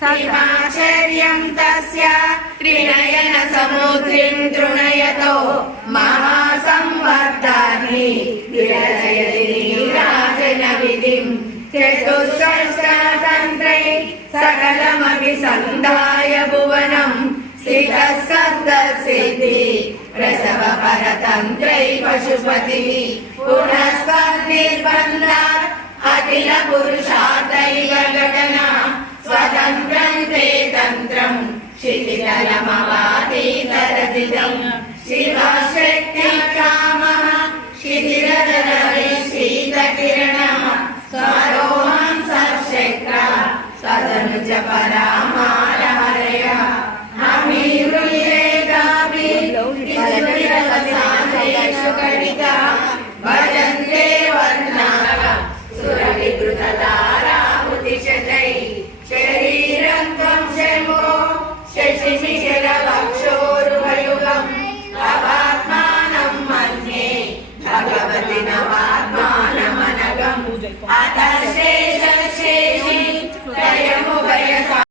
किमाश्चर्यं तस्य त्रिनयन समुद्रिं तृणयतो महासंवर्धानि विरचयति नीराजनविधिं चतुष्षष्टतन्त्रै सकलमपि सन्धाय भुवनं स्थितः सद्गसिद्धि प्रसव परतन्त्रै पशुपतिः पुनस्तन्निर्बन्धात् अखिल पुरुषार्थैव घटना स्वतन्त्रं ते तन्त्रं क्षितितलमवातीतरदिदं शिवशक्तिकामः शिथिरधरविश्रीतकिरणः स्वरोहं सशक्रा सदनुज परामारहरयः हमीरुल्लेखाभिर्विस्मृतवसानेषु कटिका भजन्ते वर्णाः सुरविकृतताराहुतिशतैः शरीरं त्वं शम्भो शशिशिखरवक्षोरुहयुगं तवात्मानं मन्ये भगवति नवात्मानमनघम् अतः